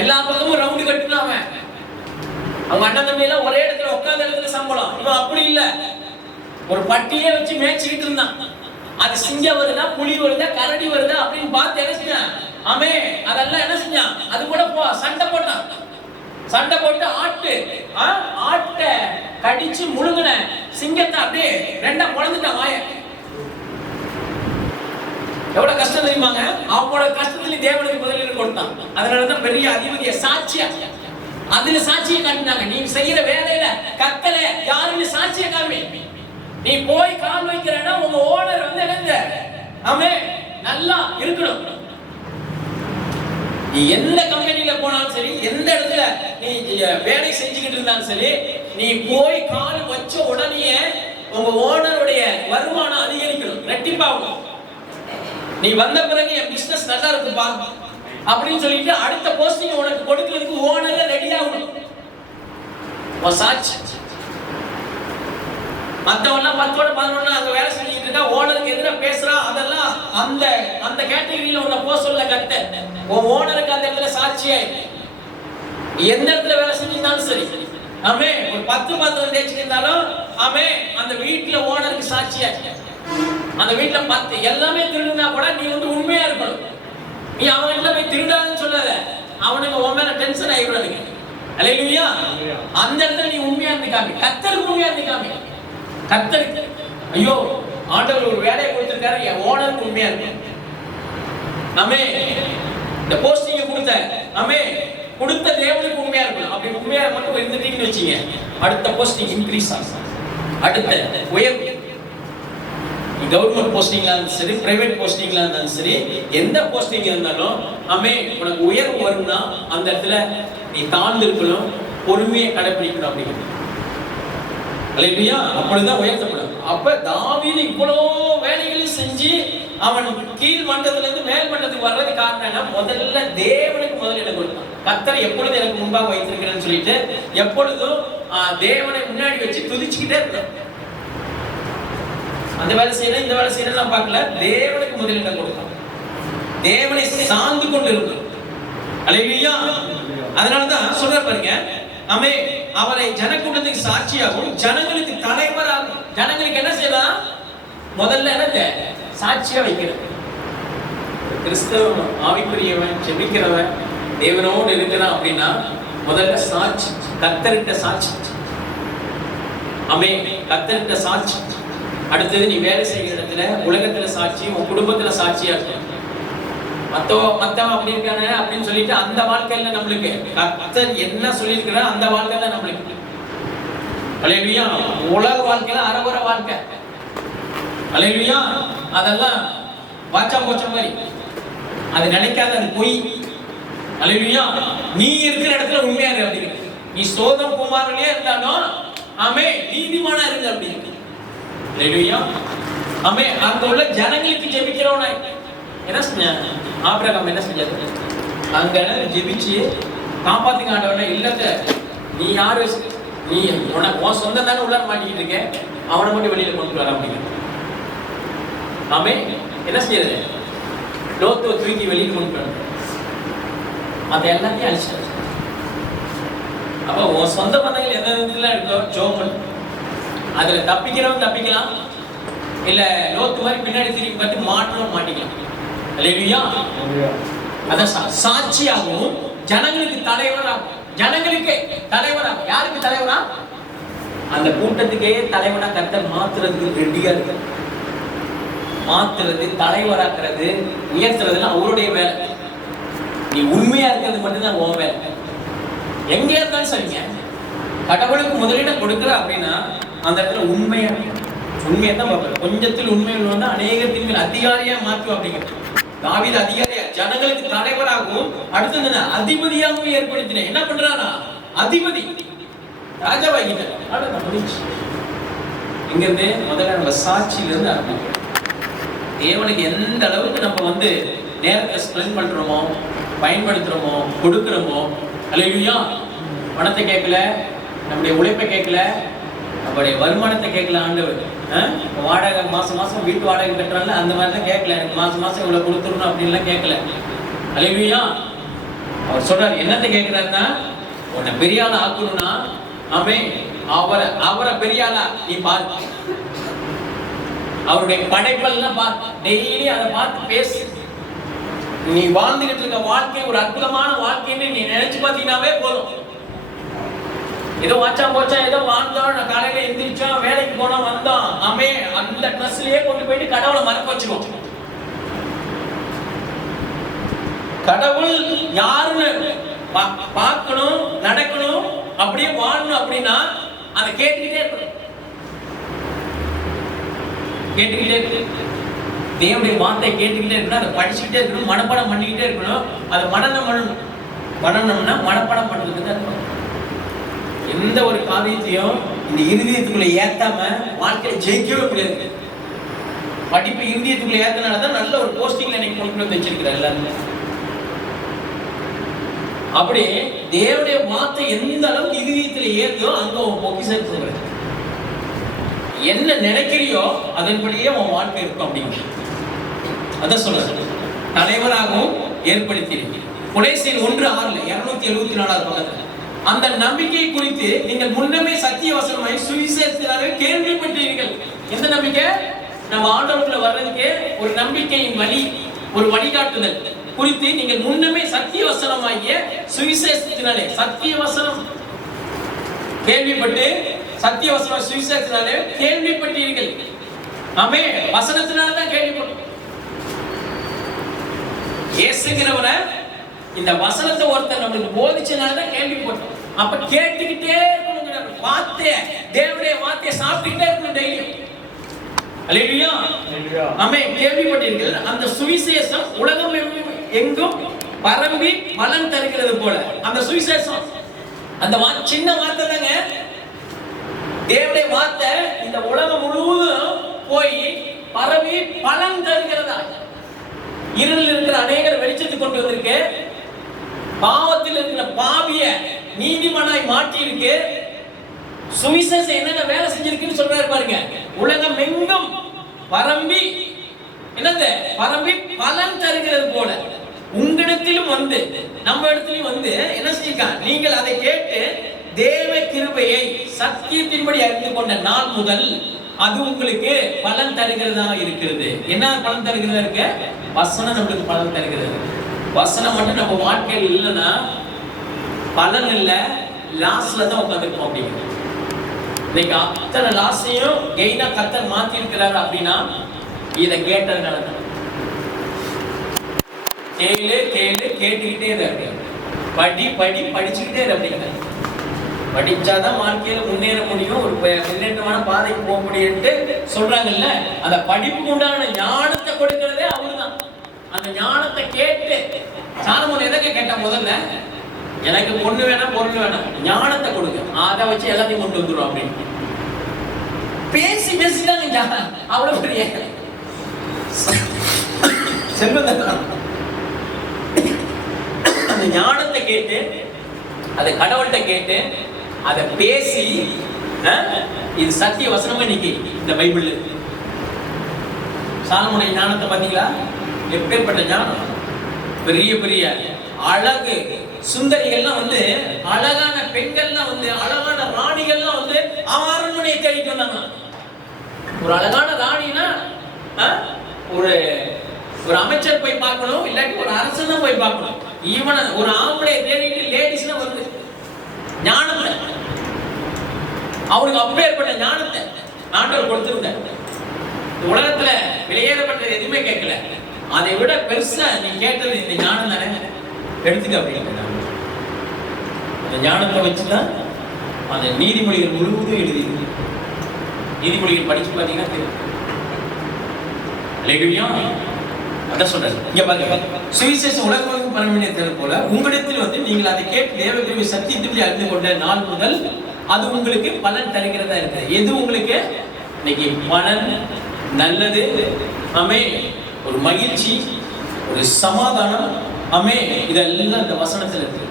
எல்லா பக்கமும் ரவுண்டு கட்டுனான் அவன். அவங்க அண்ணன் தம்பி எல்லாம் ஒரே இடத்துல உட்கார்ந்த இடத்துல சம்பளம். இவன் அப்படி இல்ல, ஒரு பட்டியே வச்சு மேய்ச்சிக்கிட்டு இருந்தான். அது சிங்கம் வருதா, புலி வருதா, கரடி வருதா அப்படின்னு பார்த்து என்ன செஞ்சான் அவன், அதெல்லாம் என்ன செஞ்சான், அது கூட சண்டை போட்டான். சண்டை போட்டு ஆட்டை கடிச்சு முழுங்கின சிங்கத்தை அப்படியே ரெண்டா பொழந்துட்டான் வாய. எவ்வளவு கஷ்டம் தெரியுமாங்க? அவங்களோட கஷ்டத்துல தேவனுக்கு முதலில் கொடுத்தான். அதனாலதான் பெரிய அதிபதிய சாட்சியா அதுல சாட்சியை காட்டினாங்க. நீ செய்யற வேலையில கத்தல யாருன்னு சாட்சியை காமி. நீ போய் கால் வைக்கிறன்னா உங்க ஓனர் வந்து என்னங்க அவன் நல்லா இருக்கணும். நீ எந்த கம்பெனில போனாலும் சரி, எந்த இடத்துல நீ வேலை செஞ்சுக்கிட்டு இருந்தாலும் சரி, நீ போய் கால் வச்ச உடனே உங்க ஓனருடைய வருமானம் அதிகரிக்கணும், ரெட்டிப்பாகும். நீ வந்த பிறகு என் பிசினஸ் நல்லா இருக்குப்பா அப்படின்னு சொல்லிட்டு அடுத்த போஸ்டிங் உனக்கு கொடுக்கிறதுக்கு ஓனர் ரெடி ஆகணும். சாட்சி மத்தவெல்லாம் 10-11 அங்க வேலை செஞ்சுட்டு இருக்கா, ஓனருக்கு எதிராக பேசுறான், அதெல்லாம் அந்த கேட்டகரியில உன்னை போக சொல்ல கத்த. உன் ஓனருக்கு அந்த இடத்துல சாட்சியா எந்த இடத்துல வேலை செஞ்சிருந்தாலும் சரி, ஆமே ஒரு 10 பாத்திரம் தேய்ச்சிட்டு இருந்தாலும் ஆமே அந்த வீட்டுல ஓனருக்கு சாட்சியா. அந்த வீட்டுல 10 எல்லாமே திருடுனா கூட நீ வந்து உண்மையா இருக்கணும். நீ அவன் எல்லாம் போய் திருடான்னு சொல்லாத, அவனுக்கு உன் மேல டென்ஷன் ஆயிடுறானுங்க. அல்லேலூயா. அந்த இடத்துல நீ உண்மையா இருந்து காமி, கர்த்தருக்கு உண்மையா இருந்து காமி. கர்த்தருக்கு ஐயோ ஆண்டவர் ஒரு வேலையை கொடுத்திருக்காரு, என் ஓனருக்கு உண்மையா இருக்கு. ஆமே இந்த போஸ்டிங் கொடுத்த ஆமே கொடுத்த தேவனுக்கு உண்மையா இருக்கணும். அப்படி உண்மையா மட்டும் இருந்துட்டீங்கன்னு வச்சீங்க, அடுத்த போஸ்டிங் இன்க்ரீஸ் ஆகும், அடுத்த உயர்வு. கவர்மெண்ட் போஸ்டிங்ல இருந்தாலும் சரி, பிரைவேட் போஸ்டிங்ல இருந்தாலும் சரி, எந்த போஸ்டிங் இருந்தாலும் ஆமே உனக்கு உயர்வு வரும்னா அந்த இடத்துல நீ தாழ்ந்து இருக்கணும், பொறுமையை கடைபிடிக்கணும் அப்படிங்கிறது. அல்லேலூயா. அப்படிதான் உயர்த்தப்படும். அப்ப தாவீது இவ்வளவு வேலைகளையும் செஞ்சு அவன் கீழ் மண்டலத்துல இருந்து மேல் மண்டலத்துக்கு வர்றது காரணம் என்ன? முதல்ல தேவனுக்கு முதலிடம் கொடுத்தான். கர்த்தரை எப்பொழுதும் எனக்கு முன்பாக வைத்திருக்கிறேன்னு சொல்லிட்டு எப்பொழுதும் தேவனை முன்னாடி வச்சு துதிச்சுக்கிட்டே இருந்தேன். அந்த வேலை செய்யணும் இந்த வேலை செய்யணும் பார்க்கல, தேவனுக்கு முதலிடம் கொடுத்தான். தேவனை சார்ந்து கொண்டு இருந்தோம். அல்லேலூயா. அதனாலதான் சொல்ற பாருங்க, ஆமே அவரை ஜனக்கூட்டத்துக்கு சாட்சியாகவும் ஜனங்களுக்கு தலைவராகும். ஜனங்களுக்கு என்ன செய்யலாம்? முதல்ல என்ன சாட்சியா வைக்கிறது. கிறிஸ்தவ ஆவிக்குரியவன் ஜெபிக்கிறவன் தேவனோடு இருக்கிறான் அப்படின்னா முதல்ல சாட்சி, கர்த்தரிட்ட சாட்சி. ஆமே கர்த்தரிட்ட சாட்சி. அடுத்தது நீ வேலை செய்கிற இடத்துல உலகத்துல சாட்சி, உன் குடும்பத்துல சாட்சியா இருக்கு. மத்தவன் அப்படி இருக்கானே அப்படின்னு சொல்லிட்டு அந்த வாழ்க்கையில நம்மளுக்கு கர்த்தர் என்ன சொல்லியிருக்கிறார் அந்த வாழ்க்கையில நம்மளுக்கு அல்லேலூயா. உலக வாழ்க்கையில அறகுற வாழ்க்கை அல்லேலூயா, அதெல்லாம் வாச்சா போச்ச மாதிரி, அது நினைக்காத, அது பொய். அல்லேலூயா. நீ இருக்கிற இடத்துல உண்மையா இருக்கு அப்படிங்கிறது. நீ சோதம் குமாரனே இருந்தாலும் ஆமே நீதிமானா இருக்கு அப்படிங்கிறது. அல்லேலூயா. ஆமே அங்க உள்ள ஜனங்களுக்கு ஜெபிக்கிறவனா என்ன செஞ்சாங்க? ஆபிரகாம் என்ன செஞ்சாரு? அங்க ஜெபிச்சு காப்பாத்துங்க ஆண்டவனே. இல்லங்க நீ யாரு? நீ உன் சொந்தம் தானே உள்ளார மாட்டிக்கிட்டு இருக்க, அவனை மட்டும் வெளியில கொண்டு வர அப்படிங்க. ஆமே என்ன செய்யறது? லோத்துவை தூக்கி வெளியில கொண்டு வர, அதை எல்லாத்தையும் அழிச்சிட்டாரு. அப்ப உன் சொந்த பந்தங்கள் எந்த விதத்துல இருக்கோ ஜோமன், அதுல தப்பிக்கிறவன் தப்பிக்கலாம், இல்ல லோத்து மாதிரி பின்னாடி திரும்பி பார்த்து மாற்றவும் மாட்டிக்கலாம். அல்லேலூயா. அதான் சாட்சியாகவும் ஜனங்களுக்கு தலைவராகும். ஜனங்களுக்கு தலைவராகும். யாருக்கு தலைவரா? அந்த கூட்டத்துக்கே தலைவனா கர்த்தர் மாத்துறதுக்கு ரெடியா இருக்கு. மாத்துறது, தலைவராக்குறது, உயர்த்துறதுலாம் அவருடைய வேலை. நீ உண்மையா இருக்கிறது மட்டும்தான் உன் வேலை. எங்க இருந்தாலும் சரிங்க, கடவுளுக்கு முதலிடம் கொடுக்குற அப்படின்னா அந்த இடத்துல உண்மையா உண்மையை தான் பார்ப்பேன். கொஞ்சத்தில் உண்மை உள்ளவன்னா அநேகத்தின் அதிகாரியா மாற்றும் அப்படிங்கிறது. தாவீது அதிகாரியா ஜனங்களுக்கு தலைவராகவும் அடுத்தது அதிபதியாகவும் ஏற்படுத்தினேன். என்ன பண்றானா? அதிபதி ராஜாவாகிட்டார். இங்கிருந்து முதல்ல நம்ம சாட்சியில இருந்து ஆரம்பிக்கிறோம். தேவனுக்கு எந்த அளவுக்கு நம்ம வந்து நேரத்தை ஸ்பெண்ட் பண்றோமோ, பயன்படுத்துறோமோ, கொடுக்கிறோமோ. அல்லேலூயா. பணத்தை கேட்கல, நம்முடைய உழைப்பை கேட்கல, நம்முடைய வருமானத்தை கேட்கல. ஆண்டவர் வாடகை மாசம் வீட்டு வாடகை கட்டுறாங்க, அந்த மாதிரி தான் கேட்கல. எனக்கு மாசம் இவ்வளவு கொடுத்துடணும் அப்படின்லாம் கேட்கல. அல்லேலூயா. அவர் சொல்றாரு, என்னத்தை கேட்கிறாருன்னா, உன்னை பெரிய ஆளா ஆக்கணும்னா அவன் அவரை பெரிய ஆளா நீ பாரு, அவருடைய படைப்பெல்லாம் பார்த்து டெய்லி அதை பார்த்து பேசு. நீ வாழ்ந்துகிட்டு இருக்க வாழ்க்கை ஒரு அற்புதமான வாழ்க்கைன்னு நீ நினைச்சு பார்த்தீங்கன்னாவே போதும். ஏதோ வாச்சா போச்சா ஏதோ வாழ்ந்தோம், நான் காலையில எந்திரிச்சோம், வேலைக்கு போனோம், வந்தோம், ஆமே அந்த ட்ரெஸ்லயே கொண்டு போயிட்டு கடவுளை மறக்க வச்சிருவோம். கடவுள் யாருன்னு பார்க்கணும், நடக்கணும், அப்படியே வாழணும் அப்படின்னா அதை கேட்டுக்கிட்டே இருக்கணும். கேட்டுக்கிட்டே இருக்கு, தேவனுடைய வார்த்தையை கேட்டுக்கிட்டே இருக்கணும், அதை படிச்சுக்கிட்டே இருக்கணும், மனப்பாடம் பண்ணிக்கிட்டே இருக்கணும். அதை மனநம்னா மனப்பாடம் பண்றதுக்கு தான் இருக்கணும். எந்த ஒரு காரியத்தையும் இந்த இருதயத்துக்குள்ள ஏத்தாம வாழ்க்கையில ஜெயிக்கவே முடியாது. படிப்பு இருதயத்துக்குள்ள ஏத்தனாலதான் நல்ல ஒரு போஸ்டிங்ல இன்னைக்கு கொண்டு வந்து வச்சிருக்கிறார் எல்லாருமே. அப்படி தேவனுடைய வார்த்தை எந்த அளவுக்கு இருதயத்துல ஏதோ அங்க உன் பொக்கிஷம் சொல்ற, என்ன நினைக்கிறியோ அதன்படியே உன் வாழ்க்கை இருக்கும் அப்படிங்கிற அதான் சொல்ற. தலைவராகவும் ஏற்படுத்தியிருக்கீங்க. கொலேசியர் 1:6 274 பக்கத்துல அந்த நம்பிக்கை குறித்து நீங்கள் முன்னமே சத்திய வசனமாய் சுவிசேஷத்தினாலே கேள்விப்பட்டீர்கள். எந்த நம்பிக்கை? நம்ம ஆண்டவருக்குள்ள வர்றதுக்கு ஒரு நம்பிக்கையின் வழி, ஒரு வழிகாட்டுதல் குறித்து நீங்கள் முன்னமே சத்திய வசனமாகிய சுவிசேஷத்தினாலே, சத்திய வசனம் கேள்விப்பட்டு சத்திய வசனம் சுவிசேஷத்தினாலே கேள்விப்பட்டீர்கள். ஆமே, வசனத்தினாலதான் கேள்விப்பட்டோம். இயேசுங்கிறவரை இந்த வசனத்தை ஒருத்தர் நம்மளுக்கு போதிச்சனாலதான் கேள்விப்பட்டோம். அப்ப கேட்டுக்கிட்டே இருக்கணும், வார்த்தைய தேவனுடைய வார்த்தையை சாப்பிட்டுக்கிட்டே இருக்கணும் டெய்லியும். அல்லேலூயா. ஆமே, கேள்விப்பட்டீர்கள் அந்த சுவிசேஷம் உலகம் எங்கும் பரம்பி பலன் தருகிறது போல. அந்த சுவிசேஷம் அந்த சின்ன வார்த்தை தாங்க, தேவனுடைய வார்த்தை இந்த உலகம் முழுவதும் போய் பரவி பலன் தருகிறதா. இருளில் இருக்கிற அநேகர் வெளிச்சத்துக்கு கொண்டு வந்திருக்கு, பாவத்தில் இருக்கிற பாவிய நீதிமானாய் மாற்றி இருக்கு. சுவிசேஷம் என்னென்ன வேலை செஞ்சிருக்குன்னு சொல்றாரு பாருங்க. உலகம் எங்கும் பரம்பி என்னது பரம்பி பலன் தருகிறது போல உங்களிடத்திலும் வந்து நம்ம இடத்திலும் வந்து என்ன செஞ்சிருக்காங்க, நீங்கள் அதை கேட்டு தேவ கிருபையை சத்தியத்தின்படி அறிந்து கொண்ட நாள் முதல் அது உங்களுக்கு பலன் தருகிறதா இருக்கிறது. என்ன பலன் தருகிறதா இருக்கு? வசனம் நம்மளுக்கு பலன் தருகிறது. வசனம் மட்டும் நம்ம வாழ்க்கையில் இல்லைன்னா பலன் இல்லை, லாஸ்ட்ல தான் உட்காந்துருக்கோம். அப்படிங்கிறது இன்னைக்கு அத்தனை லாஸையும் கெயினா கர்த்தர் மாத்தி இருக்கிறாரு அப்படின்னா இதை கேட்டதுனால தான். கேட்டுக்கிட்டே இருக்கு, படிச்சுக்கிட்டே இருக்கு. படிச்சாதான் வாழ்க்கையில முன்னேற முடியும், ஒரு முன்னேற்றமான பாதைக்கு போக முடியும்ட்டு சொல்றாங்கல்ல. அந்த படிப்புக்கு உண்டான ஞானத்தை கொடுக்கிறதே அவருதான். அந்த ஞானத்தை கேட்டு சாலமோன் எதற்கு கேட்டா, முதல்ல எனக்கு பொண்ணு வேணாம் பொருள் வேணாம், ஞானத்தை கொடுங்க, அதை வச்சு எல்லாத்தையும் கொண்டு வந்துடும் அப்படின்னு பேசி பேசிதாங்க. அவ்வளவு பெரிய செல்வந்தான். அந்த ஞானத்தை கேட்டு அதை கடவுள்கிட்ட கேட்டு அதை பேசி, இது சத்திய வசனமா இன்னைக்கு இந்த பைபிள். சாலமோனுடைய ஞானத்தை பாத்தீங்களா? எப்பேற்பட்ட ஞானம்! பெரிய பெரிய அழகு சுந்தரிகள்லாம் வந்து, அழகான பெண்கள்லாம் வந்து, அழகான ராணிகள்லாம் வந்து அரண்மனையை தேடிட்டு வந்தாங்க. ஒரு அழகான ராணினா ஒரு அமைச்சர் போய் பார்க்கணும், இல்லாட்டி ஒரு அரசன் தான் போய் பார்க்கணும். ஈவன் ஒரு ஆம்பளை தேடிட்டு லேடிஸ்னா வந்து ஞானம் அவருக்கு அப்பேற்பட்ட ஞானத்தை ஆண்டவர் கொடுத்திருந்தார். உலகத்துல வெளியேறப்பட்டது எதுவுமே கேட்கல, அதை விட பெருசா நீ கேட்டது இந்த ஞானம் தானே, எடுத்துக்க அப்படின்னு. அந்த ஞானத்தை வச்சுதான் அந்த நீதிமொழிகள் முழுவதும் எழுதி. நீதிமொழிகள் படிச்சு பாத்தீங்கன்னா தெரியும். அதான் சொல்றாரு இங்க பாருங்க, சுவிசேஷம் உலகம் பரவினது போல உங்களிடத்தில் வந்து நீங்கள் அதை கேட்டு தேவகிருபை சத்தியத்தை அறிந்து கொண்ட நாள் முதல் அது உங்களுக்கு பலன் தருகிறதா இருக்கு. எது உங்களுக்கு இன்னைக்கு பலன்? நல்லது, ஆமே, ஒரு மகிழ்ச்சி, ஒரு சமாதானம், ஆமே, இதெல்லாம் இந்த வசனத்துல இருக்கு.